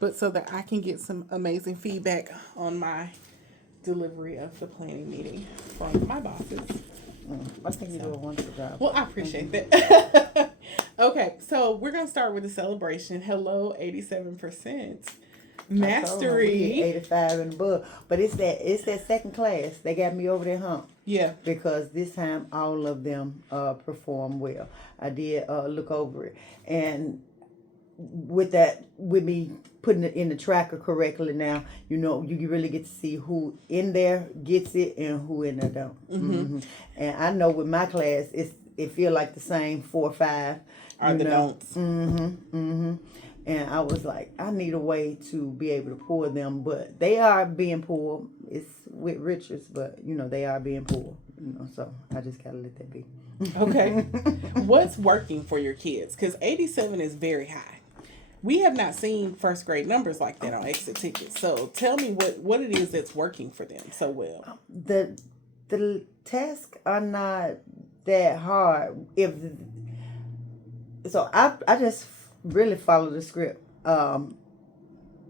but so that I can get some amazing feedback on my delivery of the planning meeting from my bosses. I think you do a wonderful job. Well, I appreciate that. Okay, so we're gonna start with the celebration. Hello, 87%. Mastery. 85 and above. But it's that second class. They got me over their hump. Yeah. Because this time all of them performed well. I did look over it. And with me putting it in the tracker correctly now, you really get to see who in there gets it and who in there don't. Mm-hmm. And I know with my class, it feel like the same 4 or 5. Are the don'ts. And I was like, I need a way to be able to pull them, but they are being pulled. It's with Richards, but they are being pulled. So I just gotta let that be. Okay. What's working for your kids? Because 87 is very high. We have not seen first grade numbers like that on exit tickets. So tell me what it is that's working for them so well. The tasks are not that hard. I just really follow the script. I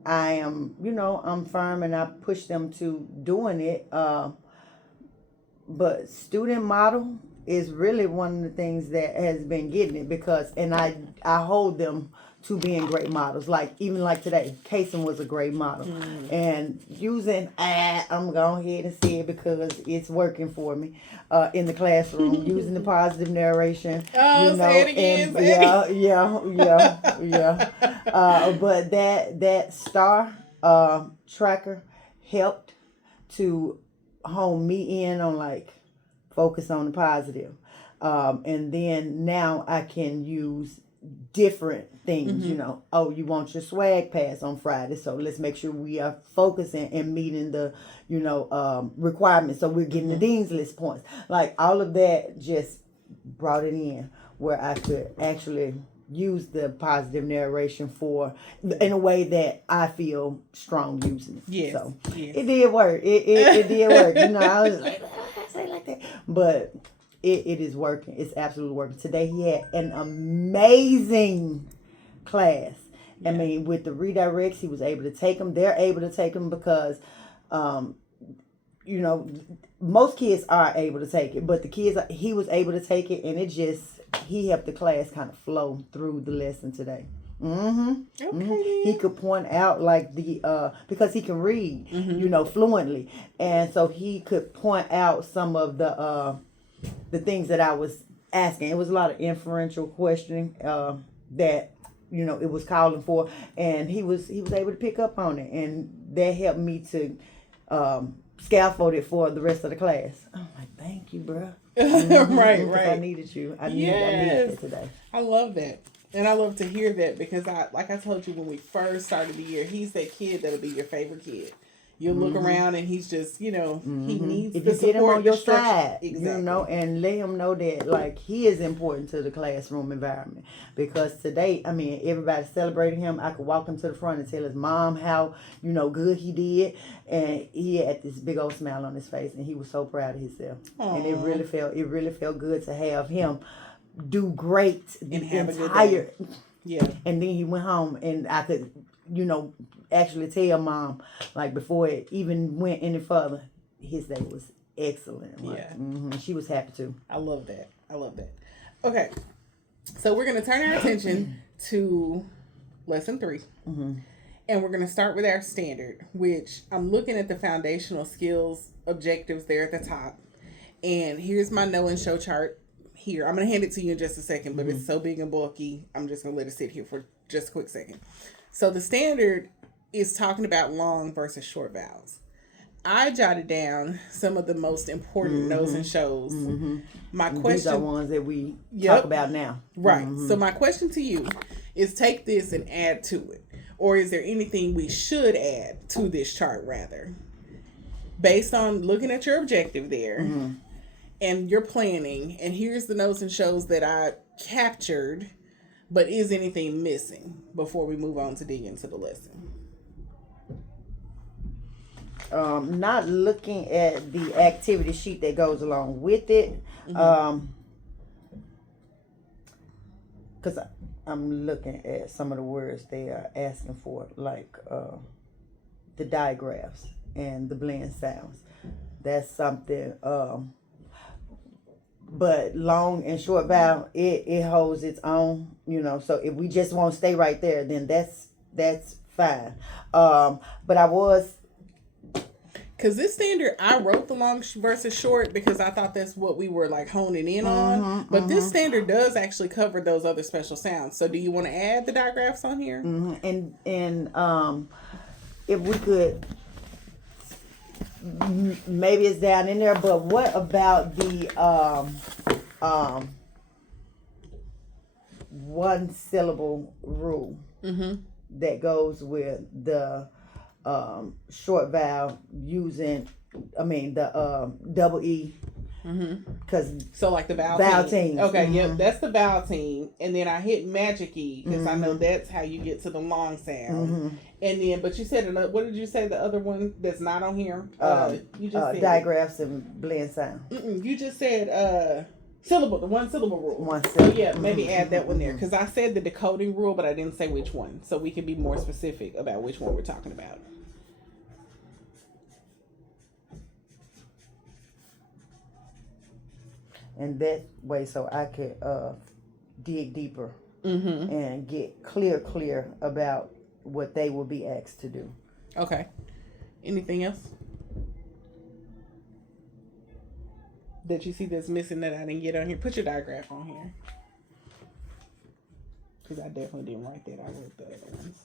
am, I'm firm and I push them to doing it. But student model is really one of the things that has been getting it and I hold them to being great models. Even like today, Kason was a great model. And using, I'm going ahead and say it because it's working for me in the classroom, using the positive narration. Oh, say it again. But that star tracker helped to hone me in on focus on the positive. And then now I can use different things, you want your swag pass on Friday, so let's make sure we are focusing and meeting the requirements, so we're getting the dean's list points. All of that just brought it in where I could actually use the positive narration in a way that I feel strong using it. Yes. So yes. It did work. It did work. I was like, I say it like that, but it is working. It's absolutely working. Today he had an amazing class. Yeah. I mean, with the redirects, he was able to take them. They're able to take them because, most kids are able to take it, but he was able to take it, and he helped the class kind of flow through the lesson today. Okay. He could point out because he can read, fluently, and so he could point out some of the things that I was asking. It was a lot of inferential questioning that it was calling for, and he was able to pick up on it, and that helped me to scaffold it for the rest of the class. I'm like, thank you, bro. Right. I needed you. I needed it today. I love that. And I love to hear that because like I told you when we first started the year, he's that kid that'll be your favorite kid. You'll look around and he's just, he needs if the you support, get him on your structure. side, Exactly. and let him know that he is important to the classroom environment. Because today, I mean, everybody's celebrating him. I could walk him to the front and tell his mom how, good he did. And he had this big old smile on his face, and he was so proud of himself. Aww. And it really felt good to have him do great the entire. Yeah. And then he went home, and I could, actually tell mom, before it even went any further, his day was excellent. She was happy too. I love that. Okay, so we're going to turn our attention to lesson 3. And we're going to start with our standard, which I'm looking at the foundational skills objectives there at the top. And here's my know and show chart here. I'm going to hand it to you in just a second, but it's so big and bulky, I'm just going to let it sit here for just a quick second. So the standard is talking about long versus short vowels. I jotted down some of the most important knows and shows. My question, these are ones that we talk about now. Right. So my question to you is take this and add to it. Or is there anything we should add to this chart rather? Based on looking at your objective there and your planning, and here's the notes and shows that I captured, but is anything missing before we move on to dig into the lesson? Not looking at the activity sheet that goes along with it, because I'm looking at some of the words they are asking for, like the digraphs and the blend sounds. That's something. But long and short vowel, it holds its own. So if we just won't stay right there, then that's fine. But I was. Because this standard, I wrote the long versus short because I thought that's what we were like honing in on. But this standard does actually cover those other special sounds. So do you want to add the digraphs on here? And if we could, maybe it's down in there. But what about the one syllable rule that goes with the short vowel using, the double E. Because so like the vowel team. Okay, yep, that's the vowel team. And then I hit magic E because I know that's how you get to the long sound. And then, but you said, what did you say the other one that's not on here? You just said digraphs and blend sound. You just said syllable, the one syllable rule. One syllable. So yeah, maybe add that one there because I said the decoding rule, but I didn't say which one. So we can be more specific about which one we're talking about. And that way, so I could dig deeper and get clear about what they will be asked to do. Okay. Anything else that you see that's missing that I didn't get on here? Put your digraph on here. Because I definitely didn't write that. I wrote the other ones.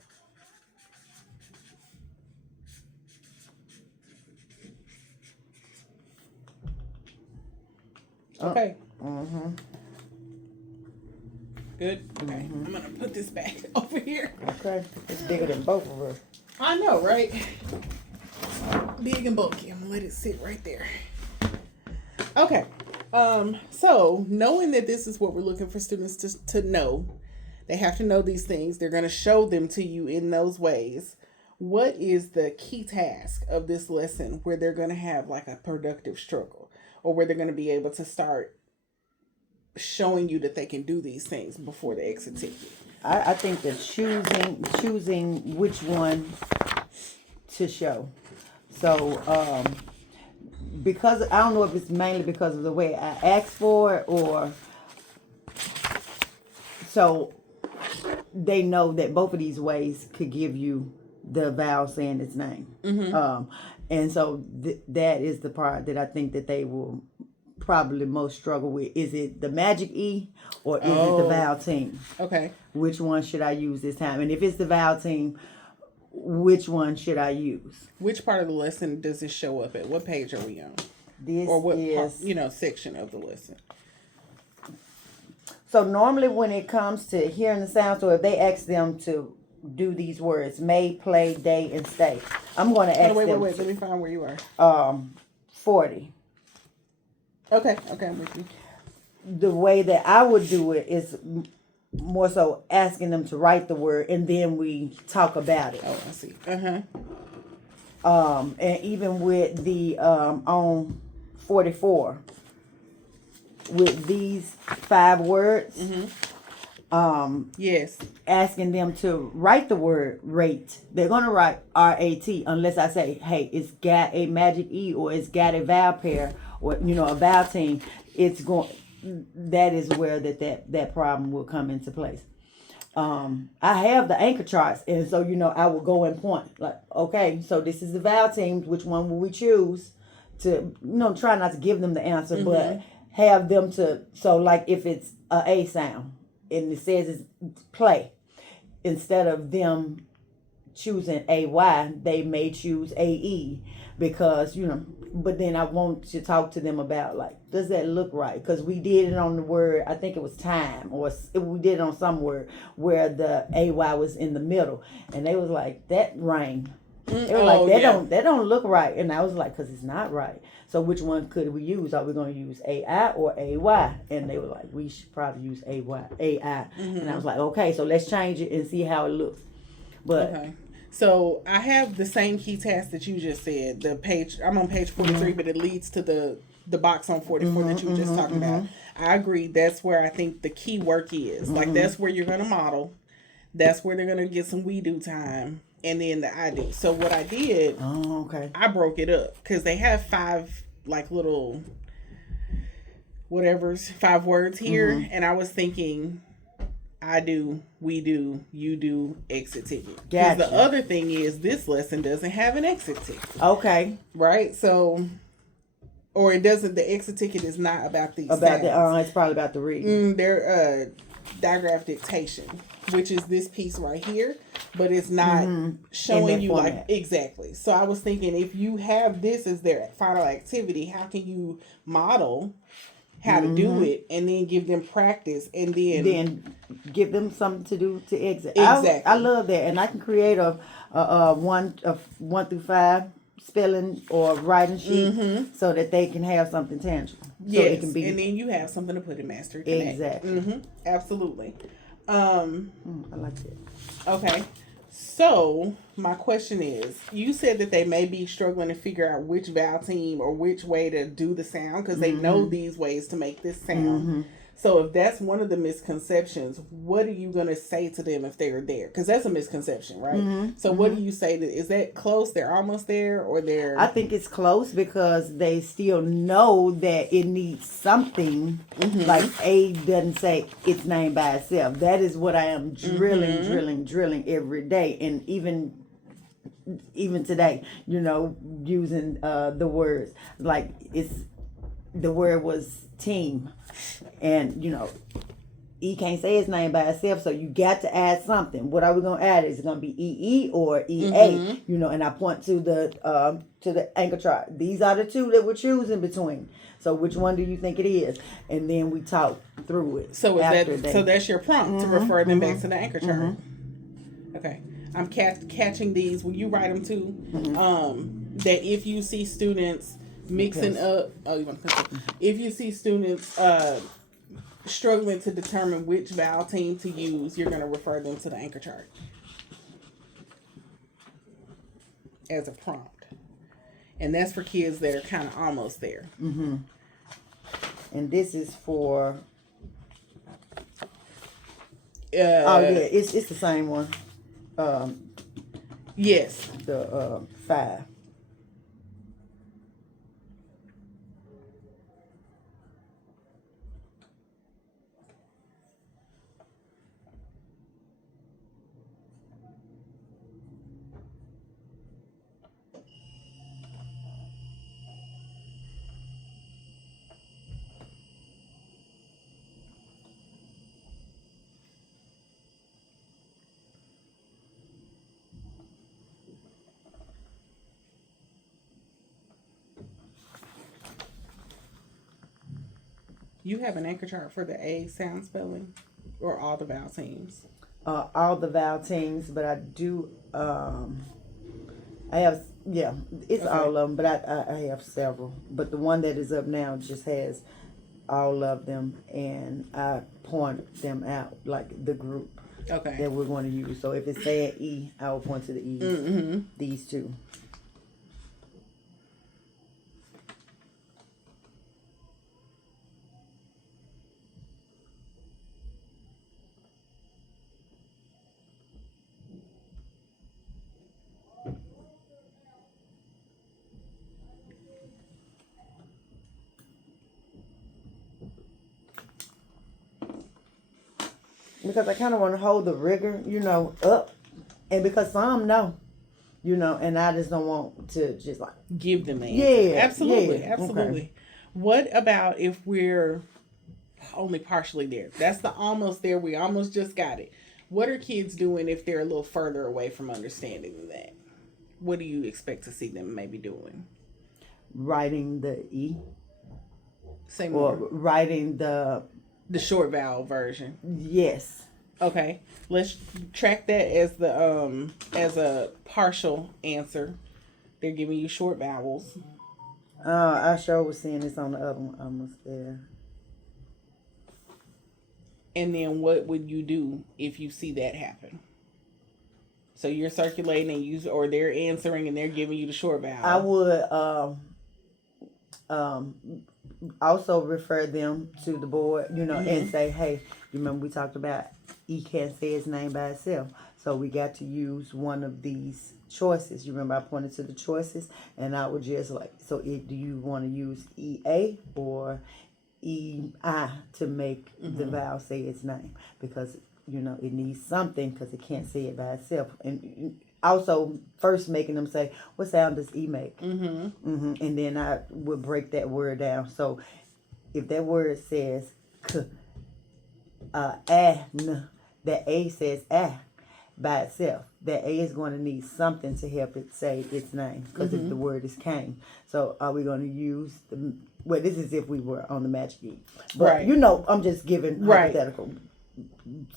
Okay. Good. Okay. I'm gonna put this back over here. Okay. It's bigger than both of us. I know, right? Big and bulky. I'm gonna let it sit right there. Okay. So knowing that this is what we're looking for students to know, they have to know these things. They're gonna show them to you in those ways. What is the key task of this lesson where they're gonna have like a productive struggle? Or where they're going to be able to start showing you that they can do these things before the exit ticket. I think that choosing which one to show. So because I don't know if it's mainly because of the way I asked for it, or so they know that both of these ways could give you the vowel saying its name. And so that is the part that I think that they will probably most struggle with. Is it the magic E or is it the vowel team? Okay. Which one should I use this time? And if it's the vowel team, which one should I use? Which part of the lesson does this show up at? What page are we on? This or what is, section of the lesson? So normally when it comes to hearing the sounds, or if they ask them to do these words, may, play, day, and stay, I'm going to ask them. Wait. Let me find where you are. 40. Okay, I'm with you. The way that I would do it is more so asking them to write the word, and then we talk about it. Oh, I see. And even with the on 44, with these 5 words, yes, asking them to write the word rate. They're gonna write RAT unless I say, hey, it's got a magic E or it's got a vowel pair or a vowel team. It's going. That is where that problem will come into place. I have the anchor charts, and so I will go and point like, okay, so this is the vowel teams. Which one will we choose? To try not to give them the answer, but have them to. So like if it's a sound and it says it's play, instead of them choosing AY, they may choose AE because But then I want to talk to them about, like, does that look right? Because we did it on the word, I think it was time, or we did it on some word where the AY was in the middle, and they was like, that rang. They were like, that don't look right, and I was like, because it's not right. So which one could we use? Are we going to use AI or AY? And they were like, we should probably use AI. And I was like, okay, so let's change it and see how it looks. But okay. So I have the same key task that you just said. I'm on page 43, but it leads to the the box on 44 that you were just talking about. I agree. That's where I think the key work is. Like, that's where you're going to model. That's where they're going to get some we do time. And then the I do. So what I did, I broke it up. Because they have 5, like, little whatever's 5 words here. And I was thinking, I do, we do, you do, exit ticket. Because the other thing is, this lesson doesn't have an exit ticket. Okay. Right? So, or it doesn't, the exit ticket is not about these About sounds. it's probably about the reading. They're digraph dictation, which is this piece right here, but it's not showing you format. Like, exactly. So I was thinking, if you have this as their final activity, how can you model how to do it, and then give them practice, and then give them something to do to exit. Exactly. I love that, and I can create a 1 through 5 spelling or writing sheet so that they can have something tangible. Yes, so it can be, and then you have something to put in Mastery Connect. Exactly. Absolutely. I like that. Okay. So, my question is, you said that they may be struggling to figure out which vowel team or which way to do the sound because they know these ways to make this sound. So, if that's one of the misconceptions, what are you going to say to them if they're there? Because that's a misconception, right? So, what do you say? Is that close? They're almost there, or they're... I think it's close because they still know that it needs something. Like A doesn't say its name by itself. That is what I am drilling every day. And even today, using the words. Like, the word was team. And, E can't say his name by itself, so you got to add something. What are we going to add? Is it going to be EE or EA? And I point to the anchor chart. These are the 2 that we're choosing between. So which one do you think it is? And then we talk through it. So that's your prompt to refer them back to the anchor chart. Okay. I'm catching these. Will you write them too? That if you see students mixing up, if you see students struggling to determine which vowel team to use, you're going to refer them to the anchor chart as a prompt. And that's for kids that are kind of almost there. And this is for... it's the same one. Yes. The 5. You have an anchor chart for the A sound spelling or all the vowel teams? All the vowel teams, but I do, I have, it's all of them, but I have several. But the one that is up now just has all of them, and I point them out, like the group that we're going to use. So if it said E, I will point to the E's, these 2. Because I kind of want to hold the rigor, up. And because some know, and I just don't want to just like... give them the answer. Yeah. Absolutely. Yeah. Absolutely. Okay. What about if we're only partially there? That's the almost there. We almost just got it. What are kids doing if they're a little further away from understanding that? What do you expect to see them maybe doing? Writing the E. Say more. Or writing the short vowel version. Yes. Okay. Let's track that as a partial answer. They're giving you short vowels. I sure was seeing this on the other one. Almost there. And then what would you do if you see that happen? So you're circulating or they're answering and they're giving you the short vowel. I would also refer them to the board, and say, hey, you remember we talked about E can't say his name by itself. So we got to use one of these choices. You remember I pointed to the choices, and I would just like, so do you want to use EA or EI to make the vowel say its name? Because, it needs something because it can't say it by itself. And also first making them say, what sound does E make? And then I would break that word down. So if that word says k, n, that A says by itself. That A is going to need something to help it say its name, because if the word is cane. So are we going to use well, this is if we were on the Magic E. But, right. I'm just giving hypothetical.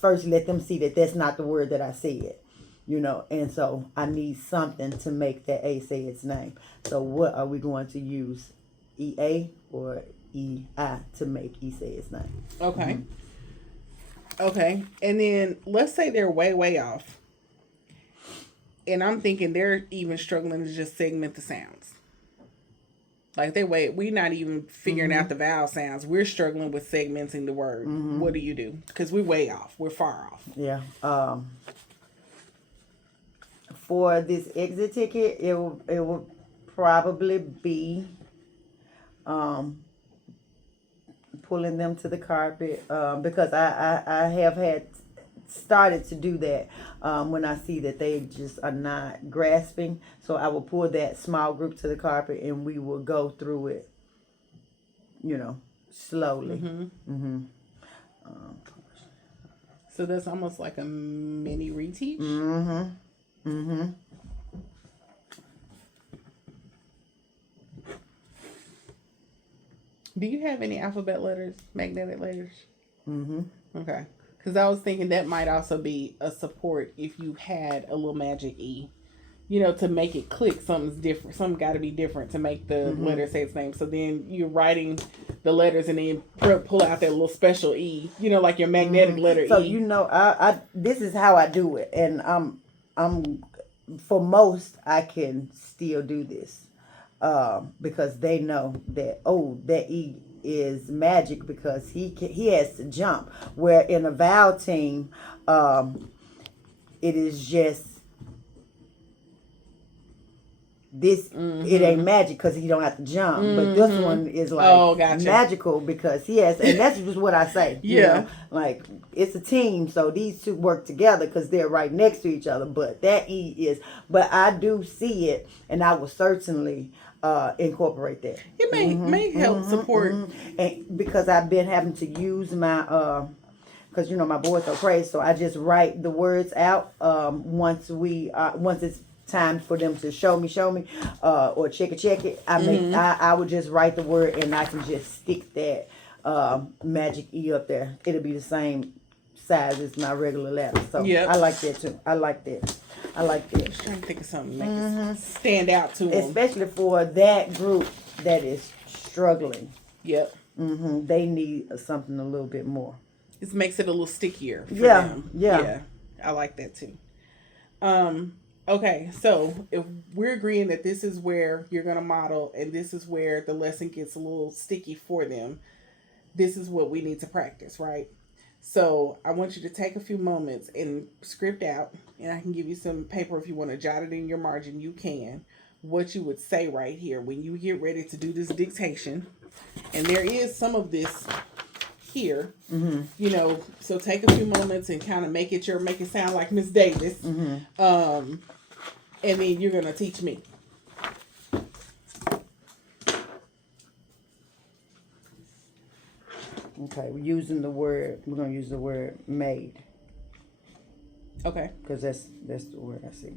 First, let them see that that's not the word that I said. And so I need something to make that A say its name. So what are we going to use? EA or EI to make E say its name? Okay. Okay. And then let's say they're way, way off. And I'm thinking they're even struggling to just segment the sounds. Like we're not even figuring out the vowel sounds. We're struggling with segmenting the word. What do you do? Because we're way off. We're far off. Yeah. For this exit ticket, it will probably be pulling them to the carpet, because I have had started to do that when I see that they just are not grasping. So I will pull that small group to the carpet and we will go through it, slowly. So that's almost like a mini reteach. Do you have any alphabet letters, magnetic letters? Okay. Because I was thinking that might also be a support if you had a little magic E, to make it click. Something's different. Something got to be different to make the letter say its name. So then you're writing the letters and then pull out that little special E, like your magnetic letter So, E. I this is how I do it. And I'm for most, I can still do this. Because they know that, that E is magic because he has to jump. Where in a vowel team, it is just this. It ain't magic because he don't have to jump. But this one is like magical because he has, and that's just what I say. Like it's a team, so these two work together because they're right next to each other. But that E is, but I do see it, and I will certainly incorporate that. It may help support, and because I've been having to use my because my board's so crazy, so I just write the words out once it's time for them to show me or check it. I would just write the word and I can just stick that magic E up there. It'll be the same size as my regular letter. So I like that too. I like that. I'm just trying to think of something that make it stand out to them. Especially for that group that is struggling. Yep. They need something a little bit more. This makes it a little stickier for them. Yeah. I like that too. Okay, so if we're agreeing that this is where you're going to model and this is where the lesson gets a little sticky for them, this is what we need to practice, right? So I want you to take a few moments and script out, and I can give you some paper if you want to jot it in your margin, you can, what you would say right here when you get ready to do this dictation. And there is some of this here, so take a few moments and kind of make it sound like Miss Davis. And then you're going to teach me. Okay, we're going to use the word made. Okay. Because that's the word I see.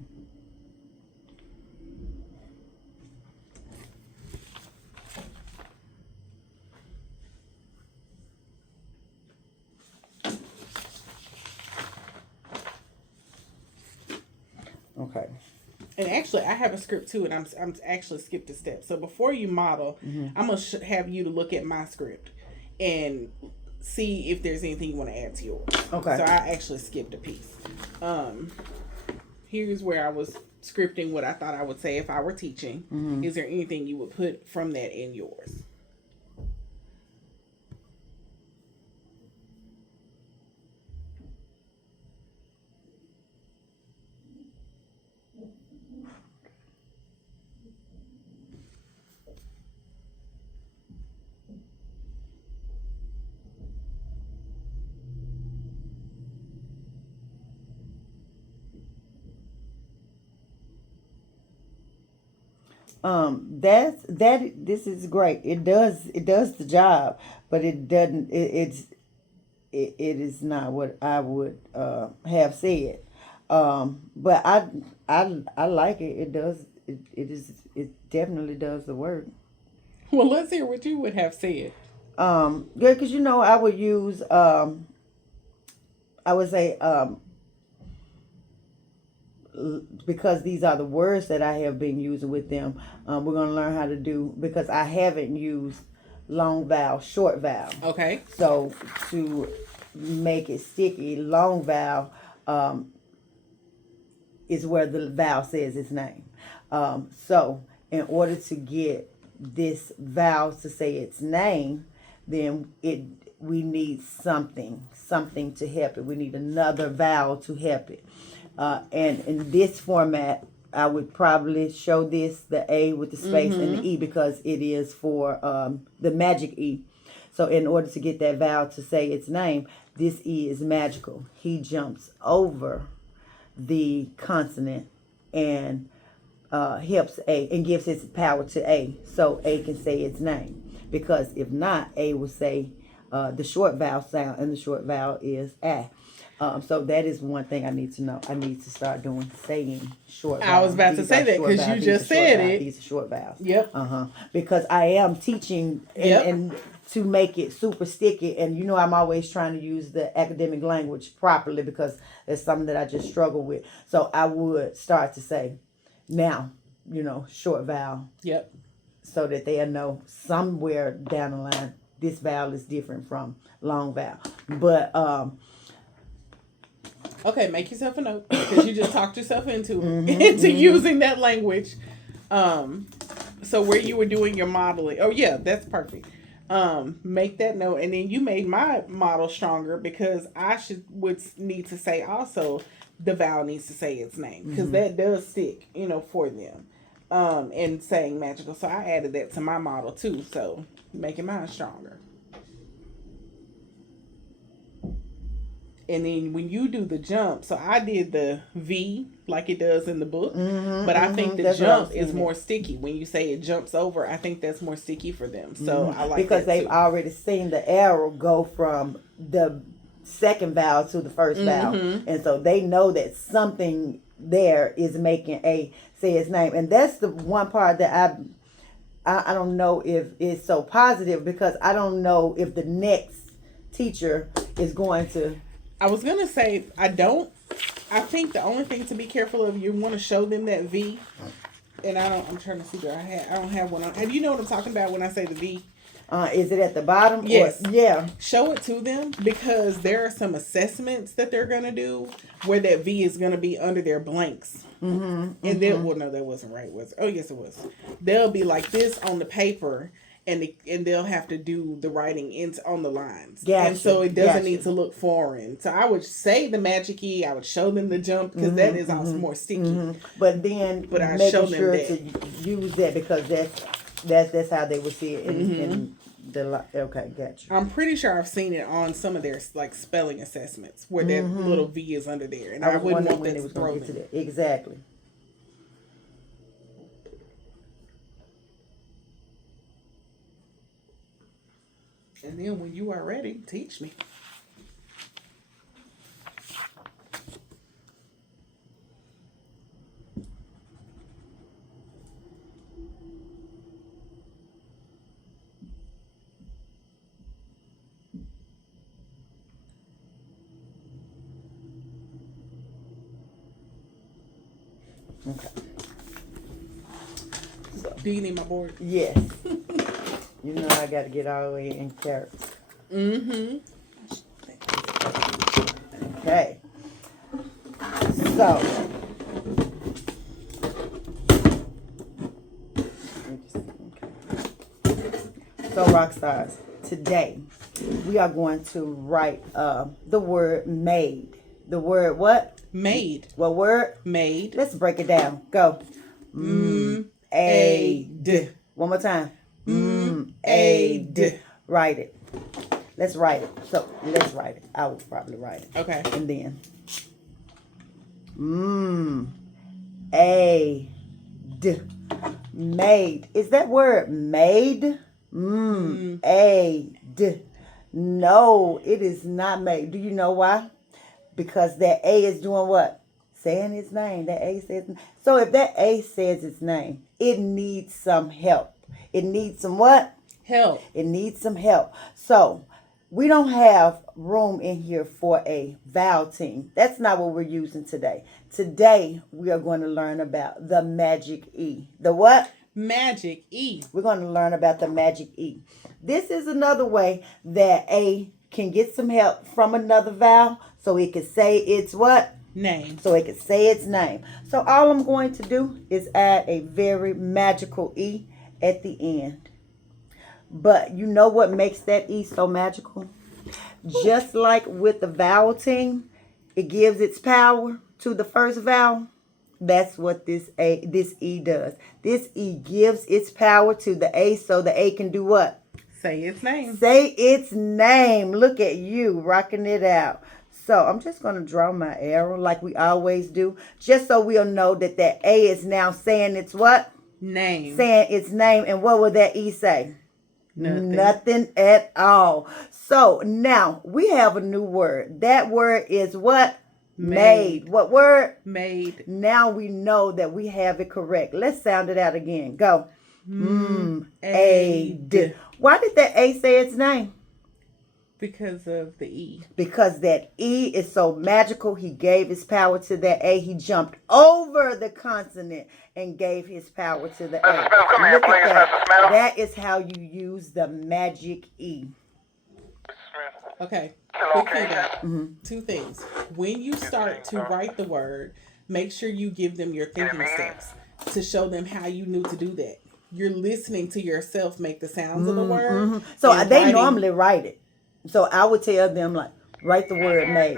Okay. And actually, I have a script too, and I'm actually skipped a step. So before you model, I'm going to have you to look at my script and see if there's anything you want to add to yours. Okay. So I actually skipped a piece. Here's where I was scripting what I thought I would say if I were teaching. Is there anything you would put from that in yours? This is great. It does the job, but it doesn't. It is not what I would have said. But I like it. It does. It definitely does the work. Well, let's hear what you would have said. Yeah, because I would use I would say because these are the words that I have been using with them. We're gonna learn how to do, because I haven't used long vowel, short vowel. Okay. So to make it sticky, long vowel is where the vowel says its name. So in order to get this vowel to say its name, then we need something to help it. We need another vowel to help it. And in this format, I would probably show this, the A with the space and the E, because it is for the magic E. So in order to get that vowel to say its name, this E is magical. He jumps over the consonant and helps A and gives its power to A, so A can say its name. Because if not, A will say the short vowel sound, and the short vowel is A. So that is one thing I need to know. I need to start doing, saying short vowels. I was about to say that because you just said it. These are short vowels. Yep. Because I am teaching and to make it super sticky. And I'm always trying to use the academic language properly, because it's something that I just struggle with. So I would start to say, now, short vowel. Yep. So that they'll know somewhere down the line this vowel is different from long vowel. But okay, make yourself a note, because you just talked yourself into using that language. So where you were doing your modeling, oh yeah, that's perfect. Make that note, and then you made my model stronger, because I would need to say also the vowel needs to say its name, because that does stick, for them. And saying magical. So I added that to my model too. So making mine stronger. And then when you do the jump, so I did the V like it does in the book, but I think the jump is more sticky. When you say it jumps over, I think that's more sticky for them. So I like because that they've already seen the arrow go from the second vowel to the first vowel, and so they know that something there is making A say its name. And that's the one part that I don't know if it's so positive, because I don't know if the next teacher is going to. I was gonna say I think the only thing to be careful of, you want to show them that V, and I'm trying to see where I don't have one on. And you know what I'm talking about when I say the V? Is it at the bottom? Yes. Yeah. Show it to them, because there are some assessments that they're going to do where that V is going to be under their blanks. And then, well, no, that wasn't right, was it? Oh, yes, it was. They'll be like this on the paper, and they'll have to do the writing on the lines. Gotcha. And so it doesn't need to look foreign. So I would say the magic E, I would show them the jump, because that is also more sticky. But then I making show them sure that. to use that, because that's how they would see it in the okay, gotcha. I'm pretty sure I've seen it on some of their like spelling assessments where that little V is under there, and I wouldn't want that to throw them. Exactly. And then when you are ready, teach me. Okay. So, do you need my board? Yes. I got to get all the way in character. Okay. So rock stars, today we are going to write the word made. The word what? Made. What word? Made. Let's break it down. Go. Aid. One more time. Aid. Write it. Let's write it. So let's write it. I will probably write it. Okay. And then aid. Made. Is that word made? A-D. No, it is not made. Do you know why? Because that A is doing what? Saying its name. That A says. So if that A says its name, it needs some help. It needs some what? Help. It needs some help. So we don't have room in here for a vowel team. That's not what we're using today. Today we are going to learn about the magic E. The what? Magic E. We're going to learn about the magic E. This is another way that A can get some help from another vowel so it can say its what? Name. So it can say its name. So all I'm going to do is add a very magical E at the end. But you know what makes that E so magical? Just like with the vowel team, it gives its power to the first vowel. That's what this E does. This E gives its power to the A so the A can do what? Say its name. Say its name. Look at you rocking it out. So I'm just going to draw my arrow like we always do, just so we'll know that that A is now saying its what? Name. Saying its name. And what will that E say? Nothing. Nothing at all. So now we have a new word. That word is what? Made. What word? Made. Now we know that we have it correct. Let's sound it out again. Go. A-D. Why did that A say its name? Because of the E. Because that E is so magical. He gave his power to that A. He jumped over the consonant and gave his power to the A. Look at that. That is how you use the magic E. Okay. Quick feedback. Two things. When you start to write the word, make sure you give them your thinking steps to show them how you knew to do that. You're listening to yourself make the sounds of the word. So and they writing- normally write it. So I would tell them, like, write the word made.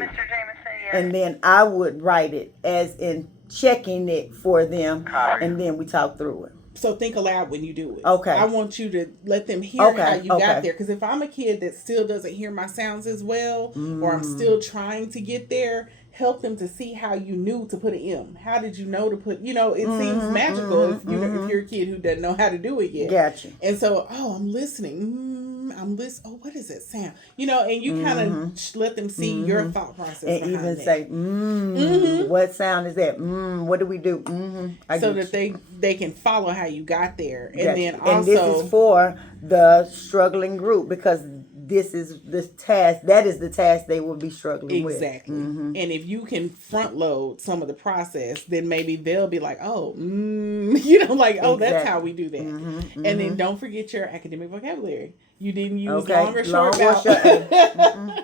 And then I would write it as in checking it for them. And then we talk through it. So think aloud when you do it. Okay. I want you to let them hear how you got there. Because if I'm a kid that still doesn't hear my sounds as well, or I'm still trying to get there, help them to see how you knew to put an M. How did you know to put, it seems magical if you're a kid who doesn't know how to do it yet. Gotcha. And so, I'm listening. I'm listening. Oh, what does that sound? And you kind of let them see your thought process. And even say, what sound is that? What do we do? So that they can follow how you got there. And Gotcha. then also. And this is for the struggling group because this is the task. That is the task they will be struggling with. Exactly. And if you can front load some of the process, then maybe they'll be like, that's how we do that. And then don't forget your academic vocabulary. You didn't use long or short vowel.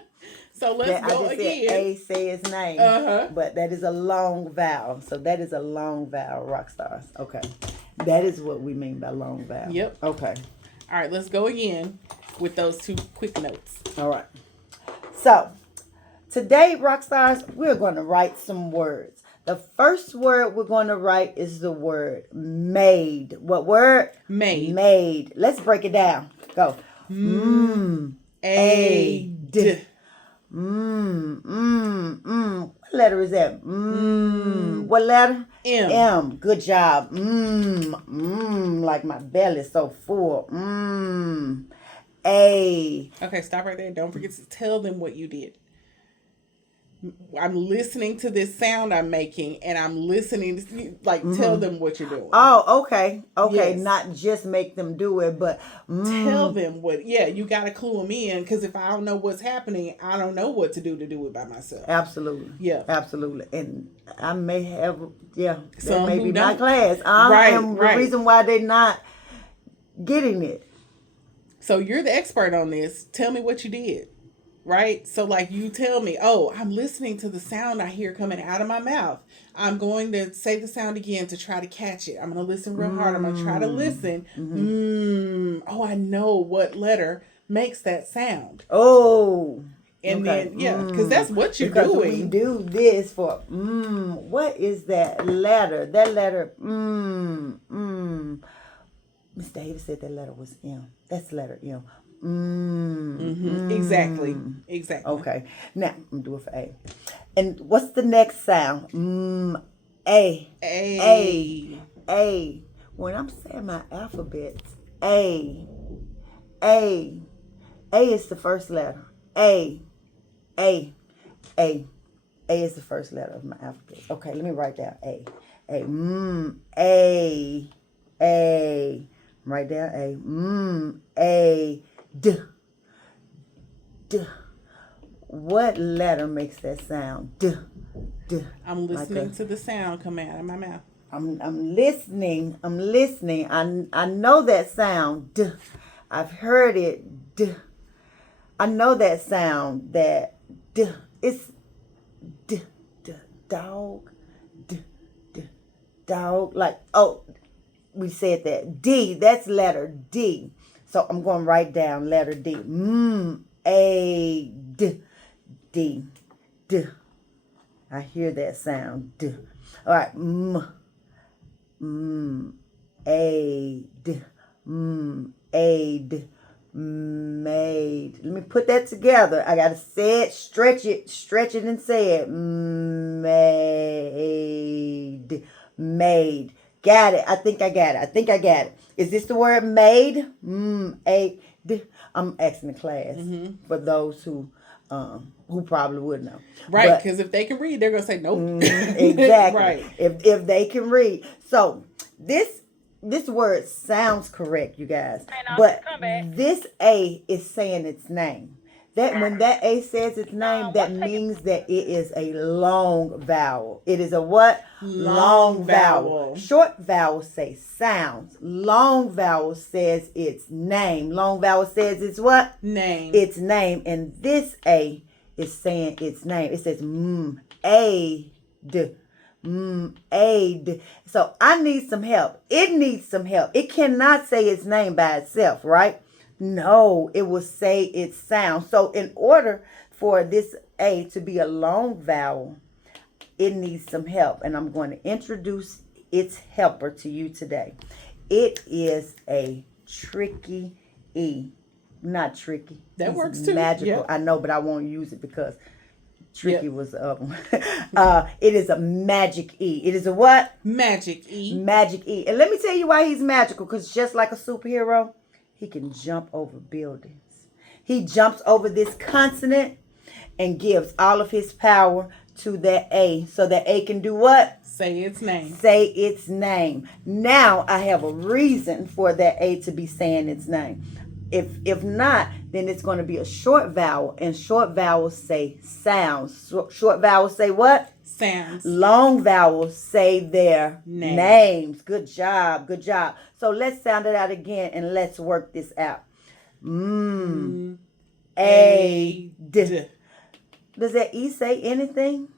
So let's go I just again. said A say its name. But that is a long vowel. So that is a long vowel, rock stars. Okay. That is what we mean by long vowel. Yep. Okay. All right, let's go again with those two quick notes. All right. So today, rock stars, we're going to write some words. The first word we're going to write is the word made. What word? Made. Made. Let's break it down. Go. A-D. What letter is that? What letter? M. M. Good job. Like my belly's so full. A. Okay, stop right there. Don't forget to tell them what you did. I'm listening to this sound I'm making, and I'm listening to, tell them what you're doing. Oh, okay. Okay, Yes. not just make them do it, but Tell them you got to clue them in, because if I don't know what's happening, I don't know what to do it by myself. absolutely. Yeah. Absolutely. And I may have, that Some may who be my don't. class. I am Right. the reason why they're not getting it. So you're the expert on this. Tell me what you did. Right? So you tell me, I'm listening to the sound I hear coming out of my mouth. I'm going to say the sound again to try to catch it. I'm going to listen real hard. I'm going to try to listen. I know what letter makes that sound. Oh. And okay. then, because that's what you're because doing. we do this for, what is that letter? That letter, Miss Davis said that letter was M. That's the letter M. Exactly. Okay. Now, I'm going to do it for A. And what's the next sound? A. A. when I'm saying my alphabets, A is the first letter. A is the first letter of my alphabet. Okay, let me write down A. A. Write down A. D. What letter makes that sound? D. I'm listening to the sound come out of my mouth. I'm listening. I know that sound. D. I've heard it. D. I know that sound. That D. It's D. Dog. D. Dog. Like, oh, we said that. D. That's letter D. So I'm going to write down letter D. A. D. I hear that sound. D. All right. Aid. Made. Let me put that together. I gotta say it, stretch it, and say it. Made. Got it. I think I got it. Is this the word made? I'm asking the class for those who probably would know. Right, because if they can read, they're going to say nope. Exactly. Right. If they can read. So this word sounds correct, you guys. But this A is saying its name. That when that A says its name, that means that it is a long vowel. It is a what? Long vowel. Short vowels say sounds. Long vowel says its name. Long vowel says its what? Name. Its name. And this A is saying its name. It says aid. Aid. So I need some help. It needs some help. It cannot say its name by itself, right? No, it will say its sound. So in order for this A to be a long vowel, it needs some help. And I'm going to introduce its helper to you today. It is a tricky E. Not tricky. That works too. Magical. Yep. I know, but I won't use it because tricky was the other one. It is a magic E. It is a what? Magic E. Magic E. And let me tell you why he's magical. Because just like a superhero, he can jump over buildings. He jumps over this consonant and gives all of his power to that A. So that A can do what? Say its name. Say its name. Now I have a reason for that A to be saying its name. If not, then it's going to be a short vowel. And short vowels say sounds. Short vowels say what? Sounds. Long vowels say their names. Good job. So let's sound it out again and let's work this out. A. D. Does that E say anything?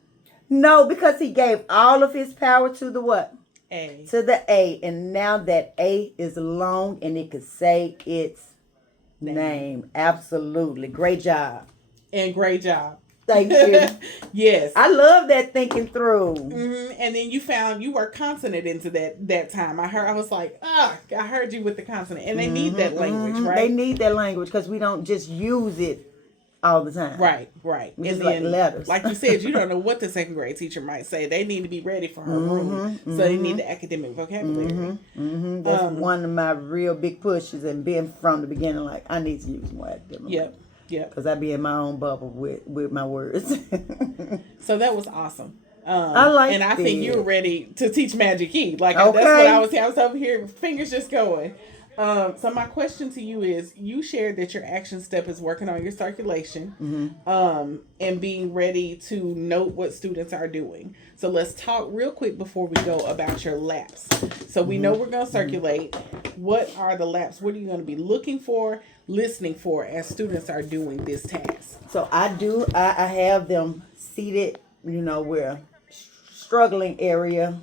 No, because he gave all of his power to the what? A. To the A. And now that A is long and it could say its name. Absolutely. Great job. And great job. Thank you. Yes. I love that thinking through. Mm-hmm. And then you worked consonant into that time. I was like, I heard you with the consonant. And they need that language, right? They need that language because we don't just use it all the time. Right. It's And like then, letters. like you said, you don't know what the second grade teacher might say. They need to be ready for her room. So they need the academic vocabulary. That's one of my real big pushes, and being from the beginning, like, I need to use more academic. Yep. Because I be in my own bubble with my words. So that was awesome. I like and I it. think you were ready to teach Magic Key. Like, Okay. that's what I was over here, fingers just going. So my question to you is, you shared that your action step is working on your circulation, and being ready to note what students are doing. So let's talk real quick before we go about your laps. So we know we're going to circulate. What are the laps? What are you going to be looking for, listening for as students are doing this task? So I have them seated, where struggling area,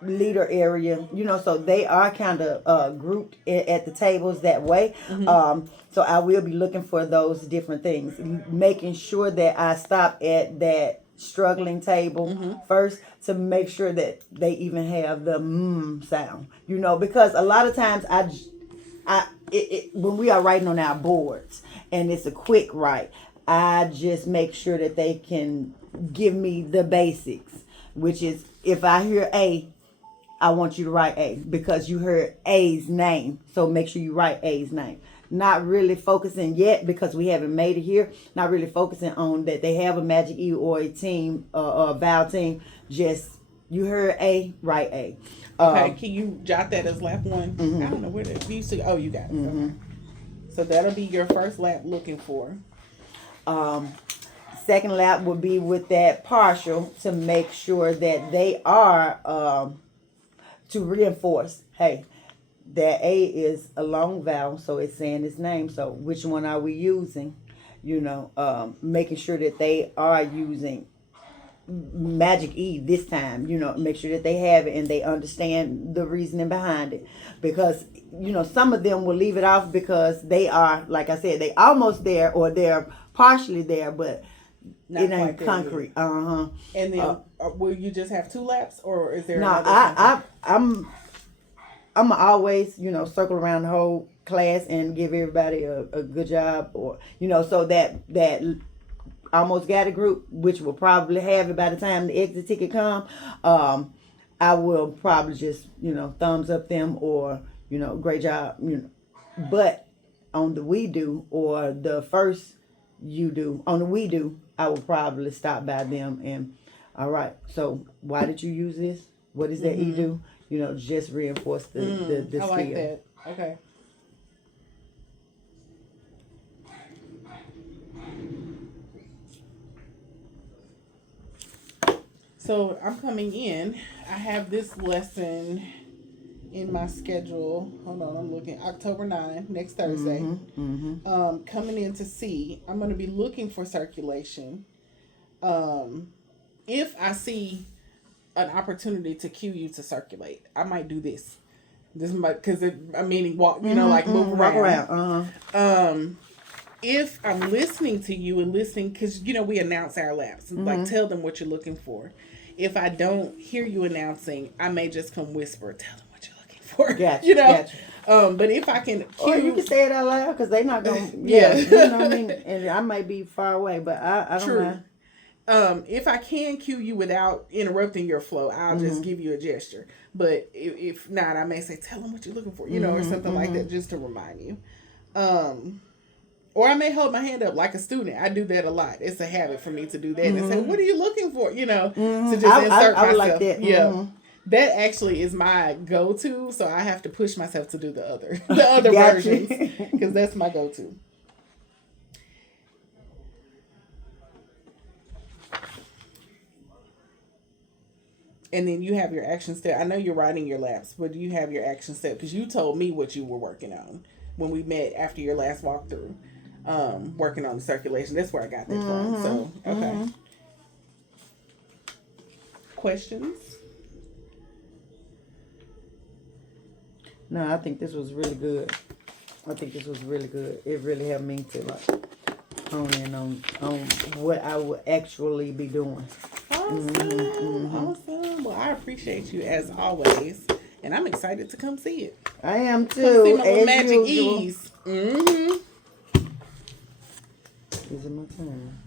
leader area, so they are kind of grouped at the tables that way. So I will be looking for those different things, making sure that I stop at that struggling table first to make sure that they even have the sound, because a lot of times when we are writing on our boards and it's a quick write, I just make sure that they can give me the basics, which is if I hear A, I want you to write A because you heard A's name. So make sure you write A's name. Not really focusing yet because we haven't made it here. Not really focusing on that they have a Magic E or a team, a Val team. Just you heard A, write A. Okay, can you jot that as lap one? Mm-hmm. I don't know where that. You see? Oh, you got it. Okay. So that'll be your first lap looking for. Second lap will be with that partial to make sure that they are to reinforce. Hey, that A is a long vowel, so it's saying its name. So which one are we using? You know, making sure that they are using Magic E this time. You know, make sure that they have it and they understand the reasoning behind it. Because you know, some of them will leave it off because they are, like I said, they almost there or they're partially there, but Not it ain't quite there concrete. And then will you just have 2 laps, or is there? no, another I'm always, you know, circle around the whole class and give everybody a good job, or you know, so that almost got a group, which will probably have it by the time the exit ticket come. I will probably just, you know, thumbs up them or, you know, great job, you know. But on the we do or the first you do, on the we do, I will probably stop by them and, all right, so why did you use this? What does that E do? You know, just reinforce the skill. I like that. Okay. So I'm coming in. I have this lesson in my schedule. Hold on, I'm looking. October 9, next Thursday. Coming in to see. I'm going to be looking for circulation. If I see an opportunity to cue you to circulate, I might do this. This might, because I'm meaning walk. You know, like move around. If I'm listening to you and listening, because you know we announce our laps, like tell them what you're looking for. If I don't hear you announcing, I may just come whisper, tell them what you're looking for. Gotcha, you know. Gotcha. But if I can, or you can say it out loud because they're not gonna. Yeah, you know what I mean. And I might be far away, but I don't mind. If I can cue you without interrupting your flow, I'll just give you a gesture. But if not, I may say, tell them what you're looking for, you know, or something like that, just to remind you. Or I may hold my hand up like a student. I do that a lot. It's a habit for me to do that and say, what are you looking for? You know, to just insert myself. Like that. Yeah. That actually is my go-to, so I have to push myself to do the other versions because that's my go-to. And then you have your action step. I know you're writing your laps, but you have your action step because you told me what you were working on when we met after your last walkthrough. Working on the circulation. That's where I got that from. So, okay. Questions? No, I think this was really good. It really helped me to like hone in on what I would actually be doing. Awesome. Well, I appreciate you as always, and I'm excited to come see it. I am too. Come see my little as Magic usual. E's. Is it my turn?